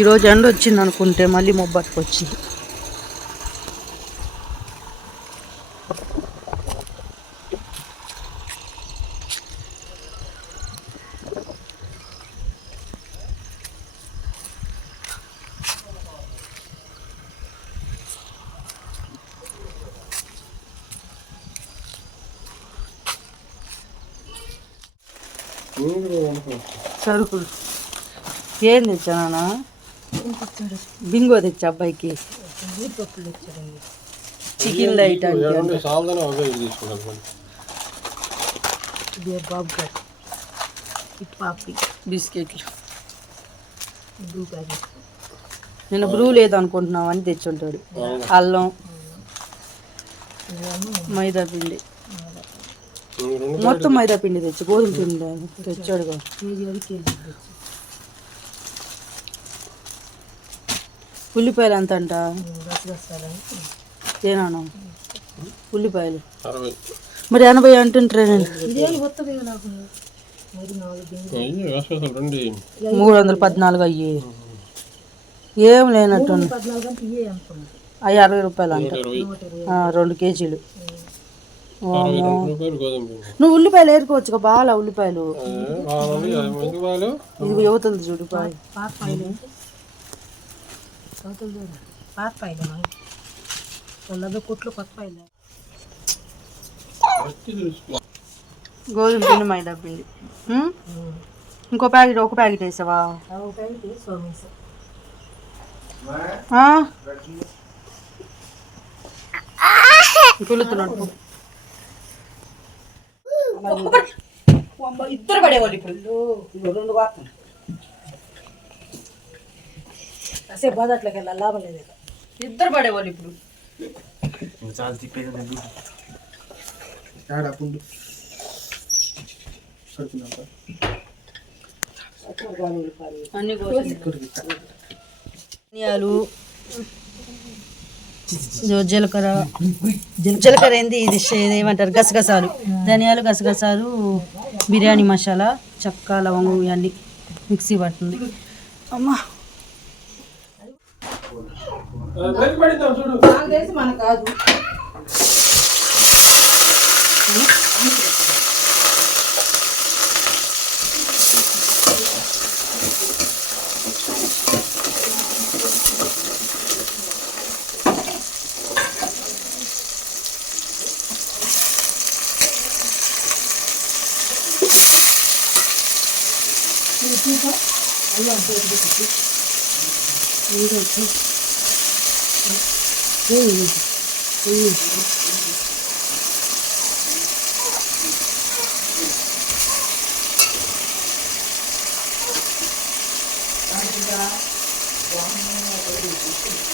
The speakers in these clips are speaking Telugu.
ఈరోజు ఎండ వచ్చింది అనుకుంటే మళ్ళీ మొబ్బట్టుకు వచ్చింది. సరుకులు. ఏం తెచ్చానా బింగో తెచ్చా అబ్బాయికి? చికెన్ లైట్ అంటే బాబు గారు. పాపి. బిస్కెట్లు. నేను బ్రూ లేదనుకుంటున్నావు అని తెచ్చుంటాడు. అల్లం మైదా పిండి. మొత్తం మైదా పిండి తెచ్చి గోధుమ పిండి తెచ్చాడుగా ఉల్లిపాయలు ఎంత అంట ఉల్లిపాయలు మరి ఎనభై అంటుంటారే మూడు వందల పద్నాలుగు అయ్యి ఏం లేనట్టు అవి అరవై రూపాయలు అంట రెండు కేజీలు. నువ్వు ఉల్లిపాయలు ఏరుకోవచ్చు బాగా ఉల్లిపాయలు. ఇది యువతలు చూడు పాయ పాత పాయలు ఏంటి చదువుతుంది పాత పాయలు వాళ్ళ కొట్లు కొత్త పాయలు గోధుమ పిండి మైదా పిండి? ఇంకో ప్యాకెట్ ఒక ప్యాకెట్ వేసావా? ఇద్దరు పడేవాళ్ళు ఇప్పుడు. రెండు వాతం కాసేపు బాదట్లోకి వెళ్ళాలి లాభం లేదు. ఇద్దరు పడేవాళ్ళు ఇప్పుడు. అన్ని కోసి ధనియాలు ఇదో జీలకర్ర. జీలకర్ర ఏంది? ఇది ఏమంటారు? గసగసాలు. ధనియాలు గసగసాలు బిర్యానీ మసాలా చెక్క లవంగం ఇవన్నీ మిక్సీ పడుతుంది. అమ్మా! చూడు. నాకు తెలిసి మన కాదు. 이거죠. 응, 응. 아니다. 왕년에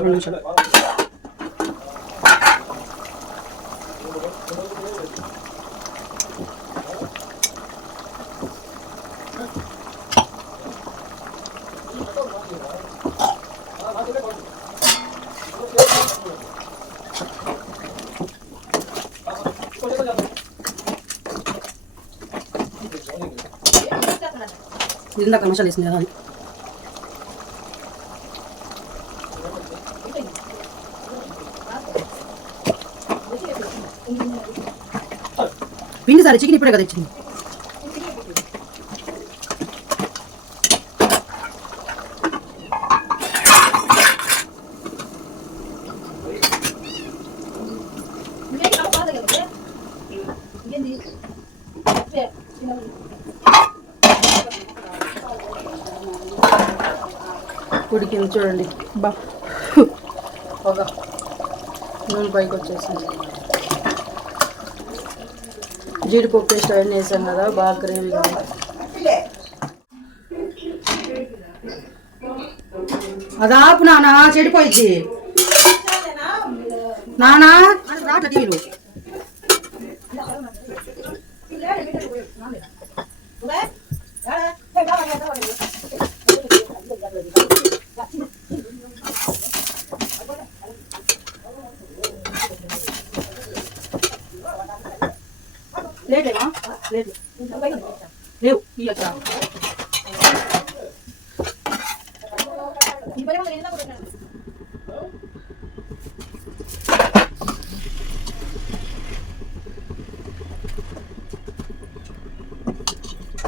రెండు నిమిషాలు ఇందాక మసాలా వేసింది కదా పిండి సరే చికెన్ ఇప్పుడే కదా ఇచ్చింది ఉడికింది చూడండి. బా. పొగ. నూనె పైకి వచ్చేసింది. జీడిపప్పు పేస్ట్ అవన్నీ వేసాం కదా బాగా గ్రేవీగా అది ఆపు నానా చెడిపోయిద్ది. నానా రాట్ల టీవీలు లేటేమా లేదు. లేవు ఇయ్యొచ్చా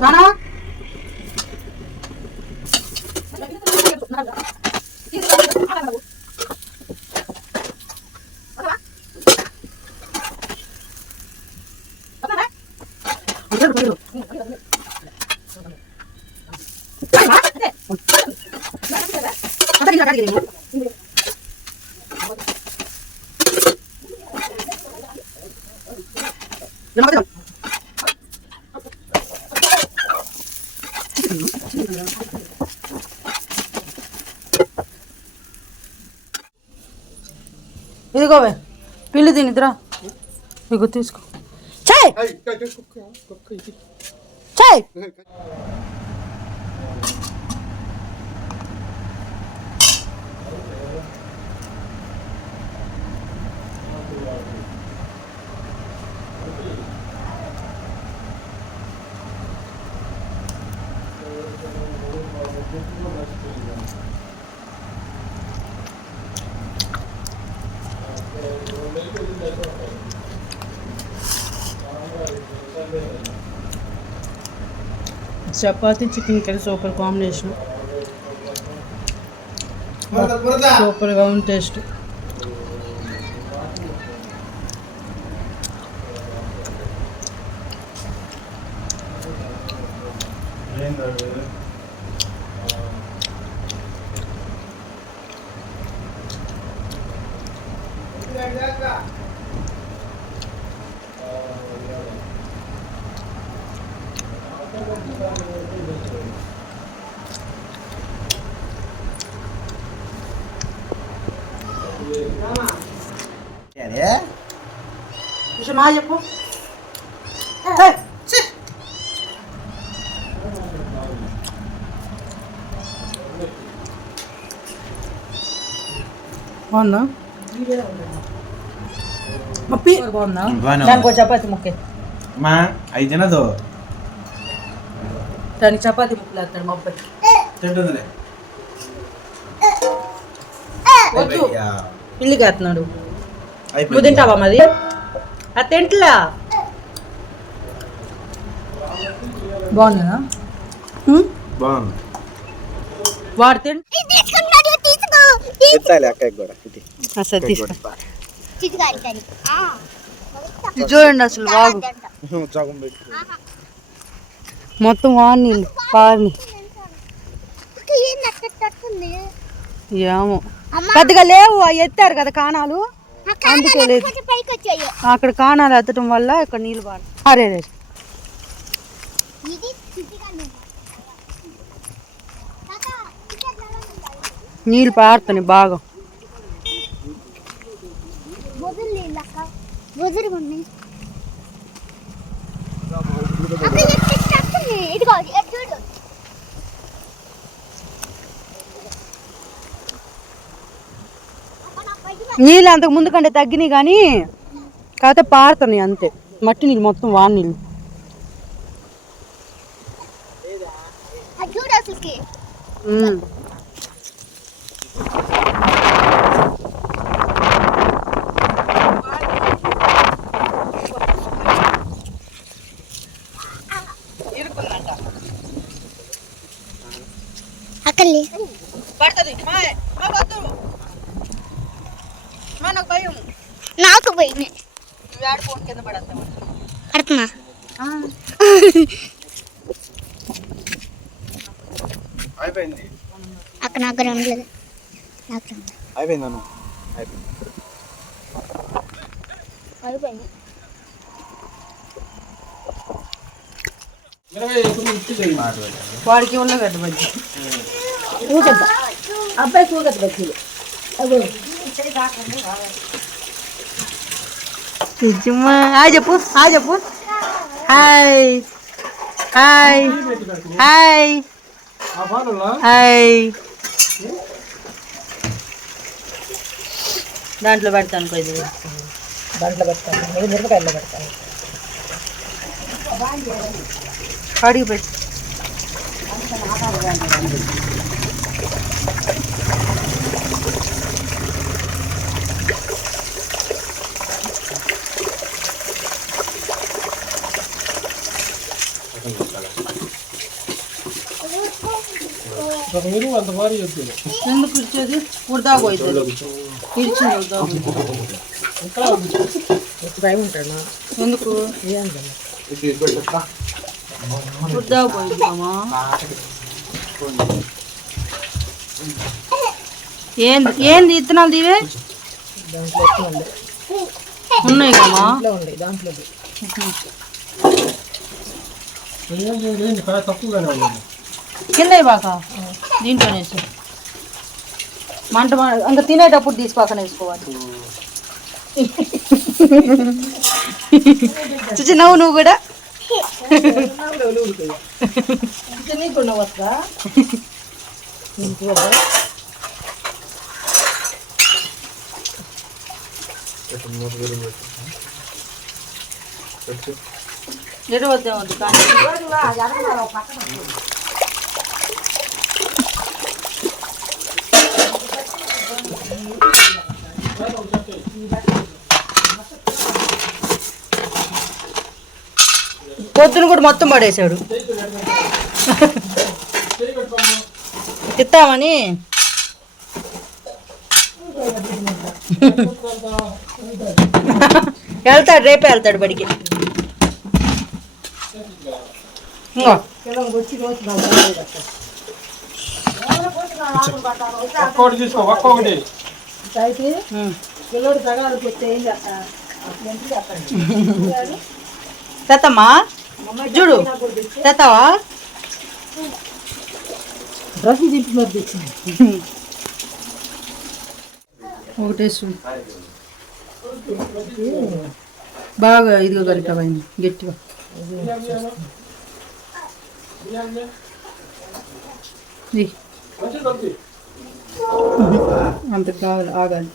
నానా? ఇదిగోవే పిల్లి తినిద్రా ఇగో తీసుకో చాయ్ చాయ్ chapati chicken curry super combination. సూపర్గా ఉంది టేస్ట్. కొంచెం మా చెప్పు. బాగుందా మప్పి బాగుందా దానికి చపాతి ముక్కే మా అయి తినదు దానికి చపాతి ముక్కలు వేస్తాడు మా అబ్బాయి తింటుందిలే వద్దు అయ్యా. పిల్లికి వేస్తున్నాడు నువ్వు తింటావా మరి అది తింటలా బాగుందా బాగుంది వాడు తింట చూడండి అసలు బాగు మొత్తం వాడిని పారిని ఏమో. పెద్దగా లేవు అవి ఎత్తారు కదా కాణాలు అందుకే లేదు. అక్కడ కాణాలు ఎత్తడం వల్ల ఇక్కడ నీళ్ళు బాగా అరే రే నీళ్ళు పారుతున్నాయి బాగా. ఇదిగో చూడు. నీళ్ళు అంతకు ముందు కంటే తగ్గినాయి కానీ కాకపోతే పారుతున్నాయి అంతే. మట్టి నీళ్ళు మొత్తం వాన నీళ్ళు. చూడు అసలుకి ఉమ్. అక్కడ పడుతుంది మా మా వద్దు మా నాకు భయం నాకు పడుతున్నా అయిపోయింది. అక్కడ నాకు ఉండలేదు. నాకు రెండు. అయిపోయింది అన్న. అయిపోయింది. వాడికి ఉన్న గడ్డ బజ్జి. అబ్బాయికి ఊగద్ద బజ్జీలు. నిజమా? హాయ్ చెప్పు హాయ్ చెప్పు. హాయ్. హాయ్. హాయ్. ఆ పాలలో హాయ్. దాంట్లో పెడతాను కొద్ది దాంట్లో పెడతాను. నేను మిరపకాయల్లో పెడతాను. కడిగి పెట్టు. మీరు అంత భారీ చెప్తుంది ఎందుకు ఇచ్చేది? ఉడతా భయం ఉంటాను ఎందుకు? ఉడతా పోయింది ఏంది? ఏంది? ఇత్తనాలు దీవే ఉన్నాయి కమ్మా దాంట్లో కింద బాక దీంట్లో వేసి మంట మా- ఇంకా తినేటప్పుడు తీసి పక్కన వేసుకోవాలి. చూచి నవ్వు నువ్వు కూడా. ఎటు వద్దే వద్దు కానీ పొద్దున కూడా మొత్తం పడేశాడు. తిత్తామని? వెళ్తాడు రేపే వెళ్తాడు బడికి. ఇంకో. ఒక్కొక్కటి తీసుకో ఒక్కొక్కటి ఉమ్. పిల్లడు అప్పుడు ఎంత చేస్తాను తెత్తమ్మా? చూడు. తెత్తావా? డ్రెస్ దింపి మరి తెచ్చింది. ఒకటే బాగా ఇదిగా కలుపుతావైంది గట్టిగా. ది. మంచి తప్పి అంత కావాలి ఆగాలి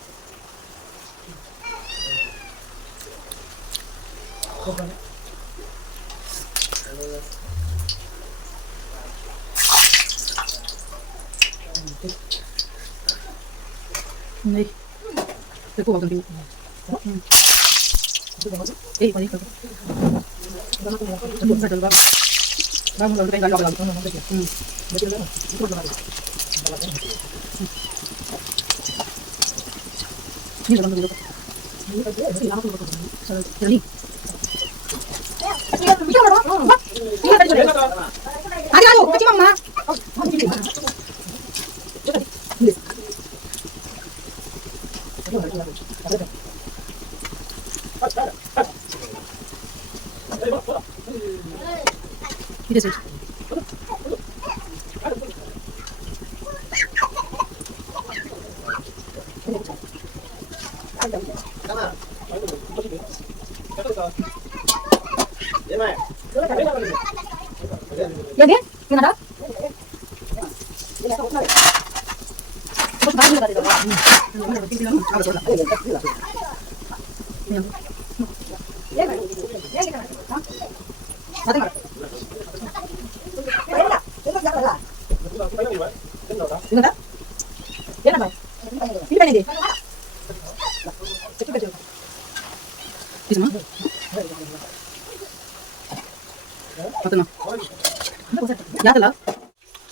ది. ఎక్కువ అవుతుంది ఏయ్, పది కాదు. బాగా ఉంటుంది, బాగా ఉంటుంది. ఉమ్. నీళ్ళు రెండు నీళ్ళు. సరే, అది కాదు వచ్చిమమ్మ ఇదే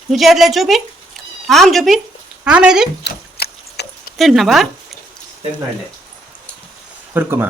నువ్వు చేయట్లేదు చూపి ఆమె చూపి ఆమె ఏది తింటున్నావా తింటున్నాండి కొరుక్కుమా